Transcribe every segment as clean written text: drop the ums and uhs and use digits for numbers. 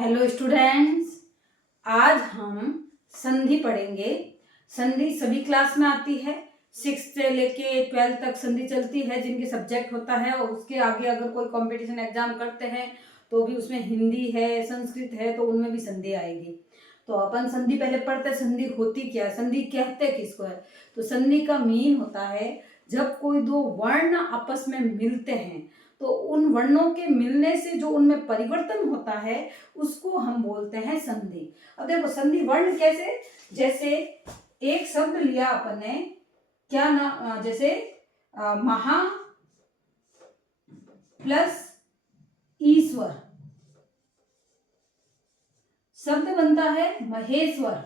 Hello students, आज हम संधि पढ़ेंगे। संधि सभी क्लास में आती है। 6 से लेके 12 तक संधि चलती है, जिनके सब्जेक्ट होता है। और उसके आगे अगर कोई कंपटीशन एग्जाम करते हैं तो भी उसमें हिंदी है, संस्कृत है, तो उनमें भी संधि आएगी। तो अपन संधि पहले पढ़ते हैं। संधि होती क्या है, संधि कहते किसको है? तो संधि का मीन होता है जब कोई दो वर्ण आपस में मिलते हैं तो उन वर्णों के मिलने से जो उनमें परिवर्तन होता है उसको हम बोलते हैं संधि। अब देखो संधि वर्ण कैसे, जैसे एक शब्द लिया अपन ने, क्या ना, जैसे महा प्लस ईश्वर, शब्द बनता है महेश्वर।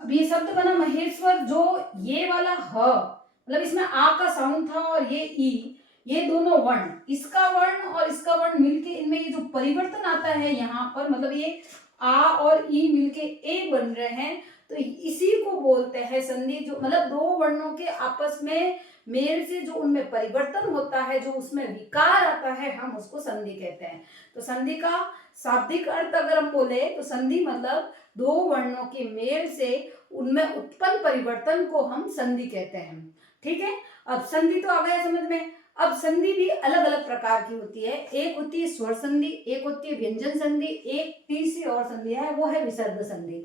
अब ये शब्द बना महेश्वर, जो ये वाला ह, मतलब इसमें आ का साउंड था और ये ई, ये दोनों वर्ण, इसका वर्ण और इसका वर्ण मिलके इनमें ये जो परिवर्तन आता है यहाँ पर, मतलब ये आ और ई मिलके ए बन रहे हैं, तो इसी को बोलते हैं संधि। जो मतलब दो वर्णों के आपस में मेल से जो उनमें परिवर्तन होता है, जो उसमें विकार आता है, हम उसको संधि कहते हैं। तो संधि का शाब्दिक अर्थ अगर हम बोले तो संधि मतलब दो वर्णों के मेल से उनमें उत्पन्न परिवर्तन को हम संधि कहते हैं। ठीक है, अब संधि तो आ गया समझ में। अब संधि भी अलग अलग प्रकार की होती है। एक होती है स्वर संधि, एक होती है व्यंजन संधि, एक तीसरी और संधि है, वो है विसर्ग संधि।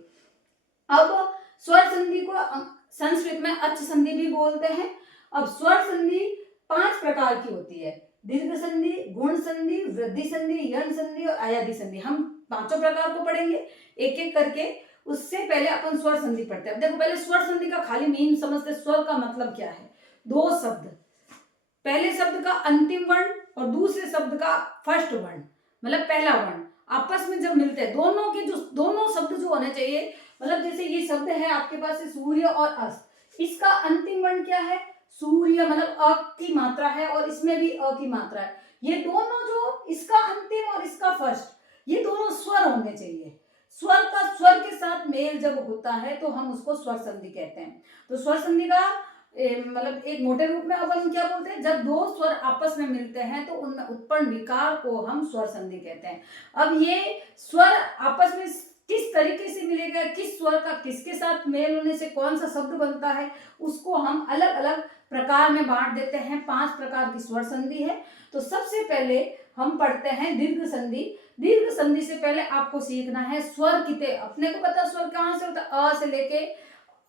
अब स्वर संधि को संस्कृत में अच्छ संधि भी बोलते हैं। अब स्वर संधि 5 प्रकार की होती है। दीर्घ संधि, गुण संधि, वृद्धि संधि, यण संधि और आयादी संधि। हम पांचों प्रकार को पढ़ेंगे एक एक करके। उससे पहले अपन स्वर संधि पढ़ते हैं। देखो पहले स्वर संधि का खाली मीन समझते। स्वर का मतलब क्या है? दो शब्द, पहले शब्द का अंतिम वर्ण और दूसरे शब्द का फर्स्ट वर्ण, मतलब पहला वर्ण आपस में जब मिलते हैं, दोनों के जो दोनों शब्द जो होने चाहिए, मतलब जैसे ये शब्द है आपके पास है सूर्य और अस्त, इसका अंतिम वर्ण क्या है? सूर्य, मतलब अ की मात्रा है और इसमें भी अ की मात्रा है। ये दोनों जो इसका अंतिम और इसका फर्स्ट, ये दोनों स्वर होने चाहिए। स्वर का स्वर के साथ मेल जब होता है तो हम उसको स्वर संधि कहते हैं। तो स्वर संधि का मतलब एक मोटे रूप में अपन क्या बोलते हैं, जब दो स्वर आपस में मिलते हैं तो उनमें उत्पन्न विकार को हम स्वर संधि कहते हैं। अब ये स्वर आपस में किस तरीके से मिलेगा, किस स्वर का किसके साथ मेल होने से कौन सा शब्द बनता है, उसको हम अलग अलग प्रकार में बांट देते हैं। 5 प्रकार की स्वर संधि है। तो सबसे पहले हम पढ़ते हैं दीर्घ संधि। दीर्घ संधि से पहले आपको सीखना है स्वर कितने। अपने को पता स्वर कहाँ से होता है? अ से लेके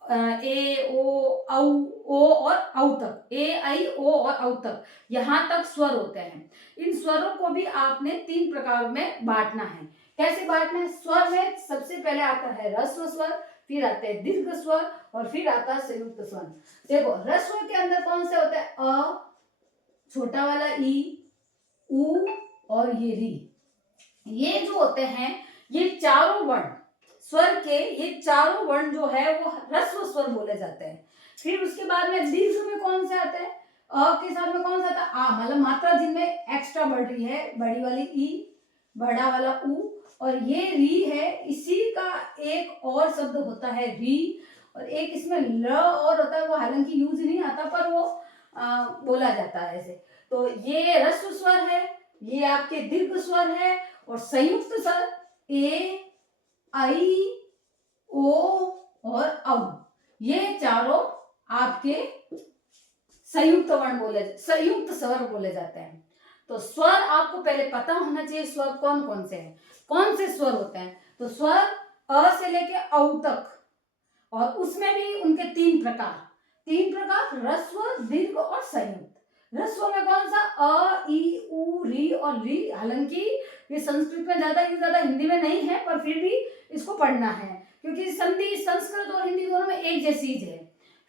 ए ओ औ, ओ और औ तक, ए आई ओ और औ तक, यहाँ तक स्वर होते हैं। इन स्वरों को भी आपने 3 प्रकार में बांटना है। कैसे बांटना है? स्वर में सबसे पहले आता है ह्रस्व स्वर, फिर आते हैं दीर्घ स्वर और फिर आता है संयुक्त स्वर। देखो ह्रस्व के अंदर कौन से होते हैं? अ, छोटा वाला ई, उ और ये री। ये जो होते हैं, ये चारों वर्ण स्वर के, ये चारों वर्ण जो है वो ह्रस्व स्वर बोले जाते हैं। फिर उसके बाद में दीर्घ में कौन से आते हैं? अ के साथ में कौन सा आता है? आ, मतलब मात्रा जिनमें एक्स्ट्रा बढ़ रही है, बड़ी वाली ई, बड़ा वाला उ और ये री है। इसी का एक और शब्द होता है री, और एक इसमें ल और होता है, वो हालांकि यूज नहीं आता पर वो बोला जाता है ऐसे। तो ये ह्रस्व स्वर है, ये आपके दीर्घ स्वर है, और संयुक्त स्वर ए, आई, ओ और औ, ये चारों आपके संयुक्त वर्ण बोले, संयुक्त स्वर बोले जाते हैं। तो स्वर आपको पहले पता होना चाहिए, स्वर कौन कौन से हैं, कौन से स्वर होते हैं। तो स्वर अ से लेके औ तक, और उसमें भी उनके 3 प्रकार, ह्रस्व, दीर्घ और संयुक्त। ह्रस्व में कौन सा? अ, ई, उ, री और री। हालांकि ये संस्कृत में ज्यादा हिंदी में नहीं है, पर फिर भी इसको पढ़ना है क्योंकि संधि संस्कृत और हिंदी दोनों में एक जैसी है।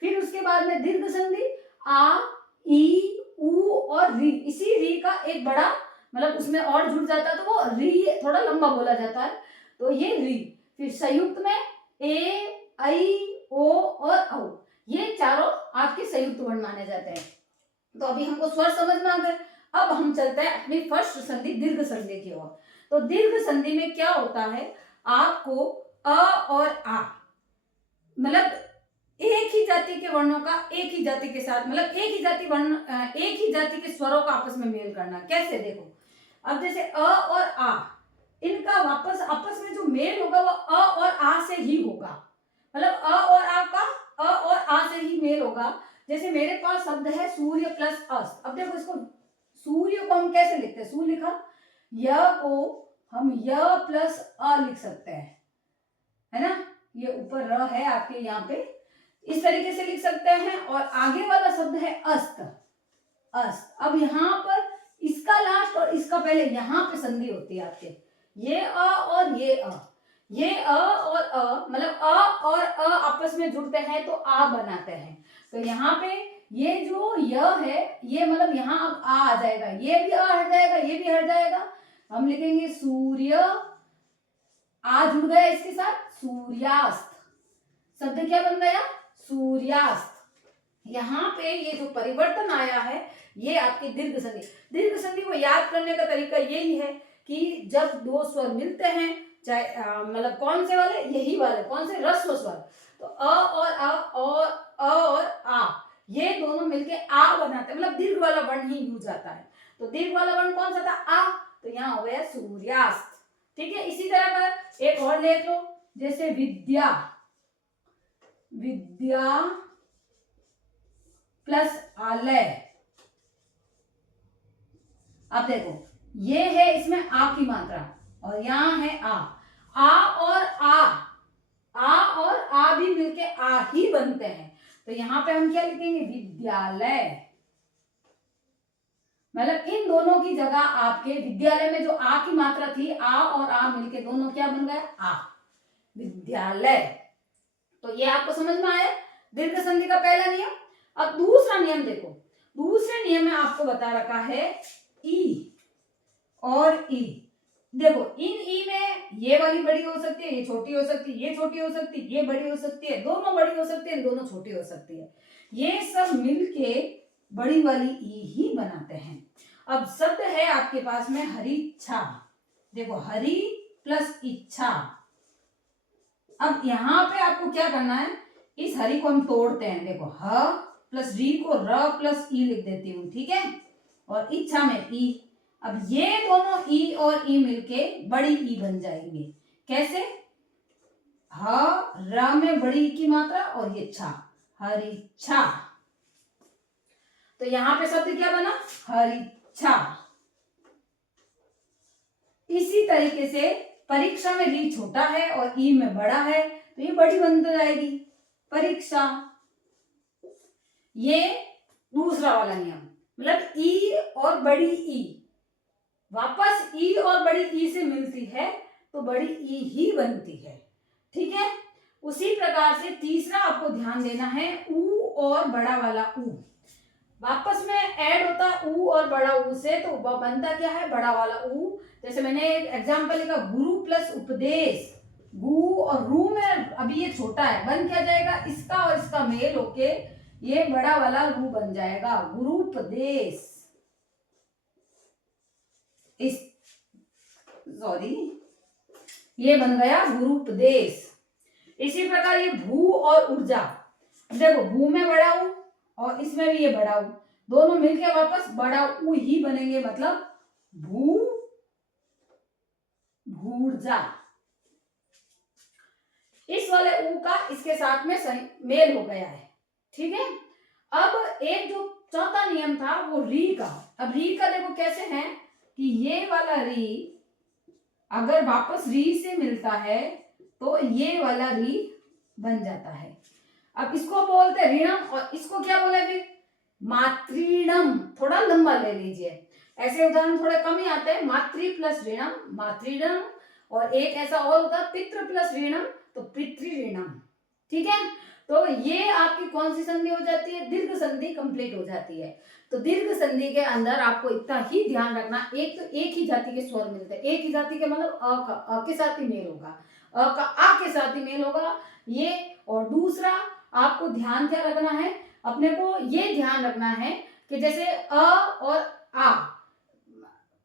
फिर उसके बाद में दीर्घ संधि आ, ई, उ और री। इसी री का एक बड़ा, मतलब उसमें और जुड़ जाता है तो वो री थोड़ा लंबा बोला जाता है, तो ये री। फिर संयुक्त में ए, आई, ओ और औ, ये चारों आपके संयुक्त वर्ण माने जाते हैं। तो अभी हमको स्वर समझ में आ गए। अब हम चलते हैं अपनी फर्स्ट संधि दीर्घ संधि की ओर। तो दीर्घ संधि में क्या होता है? आपको अ और आ, मतलब एक ही जाति के वर्णों का एक ही जाति के साथ, मतलब एक ही जाति वर्ण, एक ही जाति के स्वरों का आपस में मेल करना। कैसे? देखो अब जैसे अ और आ, इनका वापस आपस में जो मेल होगा वो अ और आ से ही होगा, मतलब अ और आ का अ और आ से ही मेल होगा। जैसे मेरे पास शब्द है सूर्य प्लस अस्त। अब देखो इसको, सूर्य को हम कैसे लिखते हैं, सूर्य लिखा, य को हम य प्लस अ लिख सकते हैं, है ना, ये ऊपर र है आपके यहाँ पे, इस तरीके से लिख सकते हैं। और आगे वाला शब्द है अस्त, अस्त। अब यहाँ पर इसका लास्ट और इसका पहले यहाँ पे संधि होती है आपके, ये अ और ये अ, ये अ और अ, मतलब अ और अ आपस में जुड़ते हैं तो आ बनाते हैं। तो यहाँ पे ये जो य है, ये मतलब यहाँ अब आ जाएगा, ये भी आ हट जाएगा, ये भी हट जाएगा, हम लिखेंगे सूर्य, आ जुड़ गया इसके साथ, सूर्यास्त। शब्द क्या बन गया, सूर्यास्त। यहाँ पे ये जो परिवर्तन आया है ये आपकी दीर्घ संधि। दीर्घ संधि को याद करने का तरीका यही है कि जब दो स्वर मिलते हैं, चाहे मतलब कौन से वाले, यही वाले, कौन से, ह्रस्व स्वर, तो अ और आ और अ और आ, ये दोनों मिलके आ बनाते हैं, मतलब दीर्घ वाला वर्ण ही यूज आता है। तो दीर्घ वाला वर्ण कौन सा था, आ, तो यहाँ हो गया सूर्यास्त। ठीक है, इसी तरह का एक और ले लो, जैसे विद्या, विद्या प्लस आलय। अब देखो ये है, इसमें आ की मात्रा और यहां है आ और आ और आ भी मिलके आ ही बनते हैं। तो यहां पे हम क्या लिखेंगे, विद्यालय। मतलब इन दोनों की जगह आपके विद्यालय में जो आ की मात्रा थी, आ और आ मिलके दोनों क्या बन गया, आ, विद्यालय। तो ये आपको समझ में आया दीर्घ संधि का पहला नियम। अब दूसरा नियम देखो, दूसरे नियम में आपको बता रखा है ई और ई। देखो इन ई में ये वाली बड़ी हो सकती है, ये छोटी हो सकती है, ये छोटी हो सकती है, ये बड़ी हो सकती है, दोनों बड़ी हो सकती है, दोनों छोटी हो सकती है, ये सब मिलके बड़ी वाली ई ही बनाते हैं। अब शब्द है आपके पास में हरिच्छा, देखो हरि प्लस इच्छा। अब यहाँ पे आपको क्या करना है, इस हरि को हम तोड़ते हैं, देखो ह प्लस री को र प्लस ई लिख देती हूँ, ठीक है, और इच्छा में ई। अब ये दोनों ई और ई मिलके बड़ी ई बन जाएंगे, कैसे, ह र में बड़ी ई की मात्रा और ये छा, हरिच्छा। तो यहां पे शब्द क्या बना, हरिच्छा। इसी तरीके से परीक्षा में री छोटा है और ई में बड़ा है तो ये बड़ी बन जाएगी, परीक्षा। ये दूसरा वाला नियम, मतलब ई और बड़ी ई वापस ई और बड़ी ई से मिलती है तो बड़ी ई ही बनती है, ठीक है। उसी प्रकार से तीसरा आपको ध्यान देना है, ऊ और बड़ा वाला ऊ वापस में ऐड होता ऊ और बड़ा ऊ से, तो बनता क्या है, बड़ा वाला ऊ। जैसे मैंने एक एग्जांपल लिखा, गुरु प्लस उपदेश, गु और रू में अभी ये छोटा है, बन क्या जाएगा, इसका और इसका मेल होके ये बड़ा वाला रू बन जाएगा, गुरुपदेश। इस सॉरी ये बन गया गुरुपदेश। इसी प्रकार ये भू और ऊर्जा, देखो भू में बड़ा ऊ और इसमें भी ये बड़ा ऊ, दोनों मिलके वापस बड़ा ऊ ही बनेंगे, मतलब भू भूर्जा। इस वाले ऊ का इसके साथ में मेल हो गया है, ठीक है। अब एक जो चौथा नियम था वो री का। अब री का देखो कैसे है कि ये वाला री अगर वापस री से मिलता है तो ये वाला री बन जाता है। अब इसको बोलते हैं ऋणम और इसको क्या बोले फिर, मातृणम। थोड़ा लंबा ले लीजिए, ऐसे उदाहरण थोड़े कम ही आते हैं, मातृ प्लस ऋणम, मातृणम। और एक ऐसा और होता है पितृ प्लस ऋणम, तो पितृऋणम, ठीक है। तो ये आपकी कौन सी संधि हो जाती है, दीर्घ संधि कंप्लीट हो जाती है। तो दीर्घ संधि के अंदर आपको इतना ही ध्यान रखना, एक तो एक ही जाति के स्वर मिलते हैं, एक ही जाति के मतलब अ का अ के साथ ही मेल होगा, अ का आ के साथ ही मेल होगा ये। और दूसरा आपको ध्यान क्या रखना है, अपने को ये ध्यान रखना है कि जैसे अ और आ,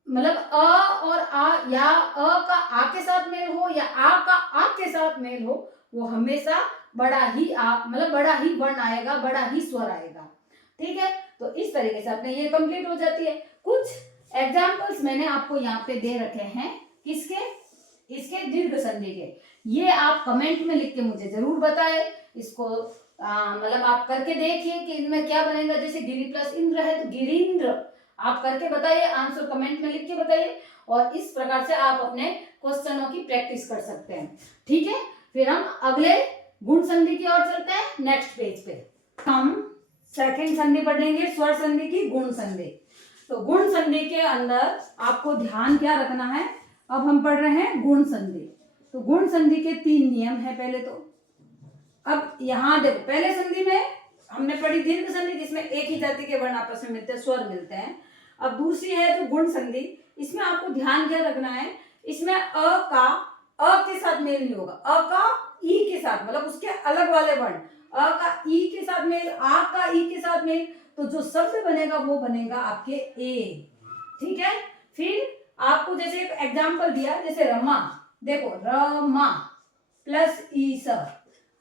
मतलब अ और आ, या अ का आ के साथ मेल हो या आ का आ के साथ मेल हो, वो हमेशा बड़ा ही आ मतलब बड़ा ही वर्ण आएगा, बड़ा ही स्वर आएगा, ठीक है। तो इस तरीके से अपने ये कंप्लीट हो जाती है। कुछ एग्जाम्पल्स मैंने आपको यहाँ पे दे रखे हैं, किसके? इसके दीर्घ संधि के। ये आप कमेंट में लिख के मुझे जरूर बताएं। इसको मतलब आप करके देखिए कि इनमें क्या बनेगा। जैसे गिरी प्लस इंद्र है तो गिरीन्द्र, आप करके बताइए, आंसर कमेंट में लिख के बताइए। और इस प्रकार से आप अपने क्वेश्चनों की प्रैक्टिस कर सकते हैं। ठीक है, फिर हम अगले गुण संधि की ओर चलते हैं। नेक्स्ट पेज पे हम सेकंड संधि पढ़ेंगे, स्वर संधि की गुण संधि। तो गुण संधि के अंदर आपको ध्यान क्या रखना है, अब हम पढ़ रहे हैं गुण संधि। तो गुण संधि के 3 नियम है पहले तो। अब यहाँ देखो, पहले संधि में हमने पढ़ी दीर्घ संधि, जिसमें एक ही जाति के वर्ण आपस में मिलते हैं, स्वर मिलते हैं। अब दूसरी है जो गुण संधि, इसमें आपको ध्यान क्या रखना है, इसमें अ का अ के साथ मेल नहीं होगा, अ का ई के साथ, मतलब उसके अलग वाले वर्ण, अ का ई के साथ मेल, आ का ई के साथ मेल, तो जो शब्द बनेगा वो बनेगा आपके ए। ठीक है, फिर आपको जैसे एक एग्जाम्पल दिया, जैसे रमा, देखो रमा प्लस ई स।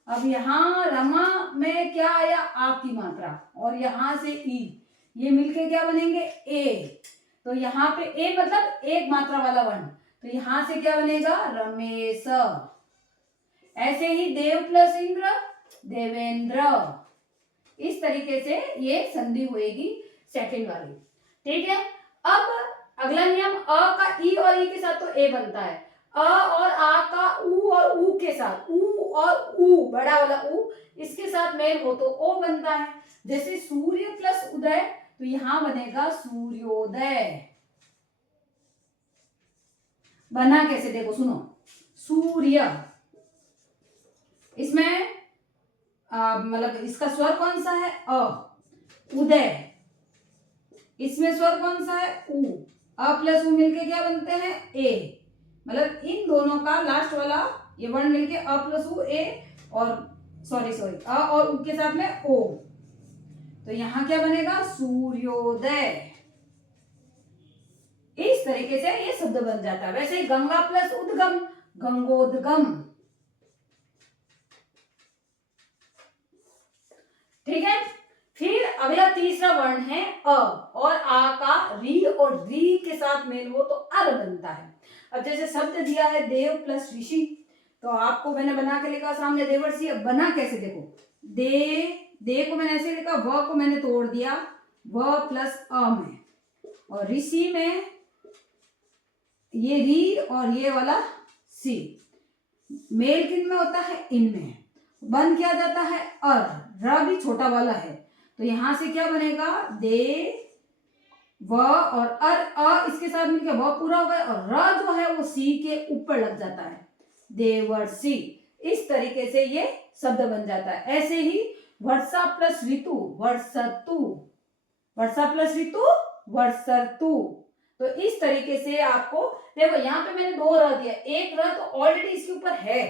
अब यहाँ रमा में क्या आया, आ की मात्रा, और यहाँ से ई, ये मिलके क्या बनेंगे, ए। तो यहाँ पे ए मतलब एक मात्रा वाला वर्ण, तो यहां से क्या बनेगा, रमेश। ऐसे ही देव प्लस इंद्र, देवेंद्र। इस तरीके से ये संधि होएगी सेकंड वाली। ठीक है, अब अगला नियम, अ का ई और ई के साथ तो ए बनता है, अ और आ का उ और ऊ के साथ, ऊ और ऊ, बड़ा वाला ऊ, इसके साथ मेल हो तो ओ बनता है। जैसे सूर्य प्लस उदय, तो यहां बनेगा सूर्योदय। बना कैसे, देखो सुनो, सूर्य, इसमें मतलब इसका स्वर कौन सा है, अ। उदय, इसमें स्वर कौन सा है, उ। अ प्लस उ मिलके क्या बनते हैं, ए। मतलब इन दोनों का लास्ट वाला ये वर्ण मिलके अ प्लस उ ए, और सॉरी अ और उ के साथ में ओ, तो यहां क्या बनेगा, सूर्योदय। इस तरीके से ये शब्द बन जाता है। वैसे ही गंगा प्लस उद्गम, गंगोदगम। ठीक है, फिर अगला तीसरा वर्ण है अ, और आ का री और री के साथ मेल हो तो अर बनता है। अब जैसे शब्द दिया है देव प्लस ऋषि, तो आपको मैंने बना के लिखा सामने देवर्षि। अब बना कैसे, देखो दे को मैंने ऐसे लिखा, व को मैंने तोड़ दिया व प्लस अ में, और ऋषि में ये री और ये वाला सी, मेल किन में होता है, इनमें। बन किया जाता है अर, र भी छोटा वाला है, तो यहां से क्या बनेगा, दे व और अर, अ इसके साथ मिलकर व पूरा हो गया, और र जो है वो सी के ऊपर लग जाता है, देवर्षि। इस तरीके से ये शब्द बन जाता है। ऐसे ही वर्षा प्लस ऋतु, वर्षतु, वर्षा प्लस ऋतु, वर्षतु। तो इस तरीके से आपको देखो, यहाँ पे मैंने 2 र दिया, एक र तो ऑलरेडी इसके ऊपर है,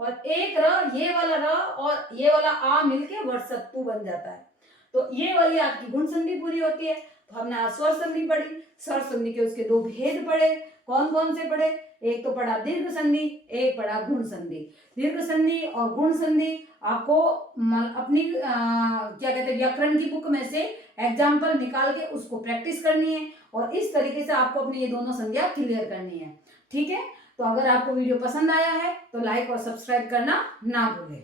और एक र, ये वाला र और ये वाला आ मिलके वर्षतु बन जाता है। तो ये वाली आपकी गुण संधि पूरी होती है। तो हमने आज स्वर संधि पढ़ी, स्वर संधि के उसके 2 भेद पढ़े। कौन कौन से पढ़े, एक तो पढ़ा दीर्घ संधि, एक पढ़ा गुण संधि। दीर्घ संधि और गुण संधि आपको अपनी क्या कहते हैं, व्याकरण की बुक में से एग्जाम्पल निकाल के उसको प्रैक्टिस करनी है, और इस तरीके से आपको अपनी ये दोनों संज्ञा क्लियर करनी है। ठीक है, तो अगर आपको वीडियो पसंद आया है तो लाइक और सब्सक्राइब करना ना भूलें।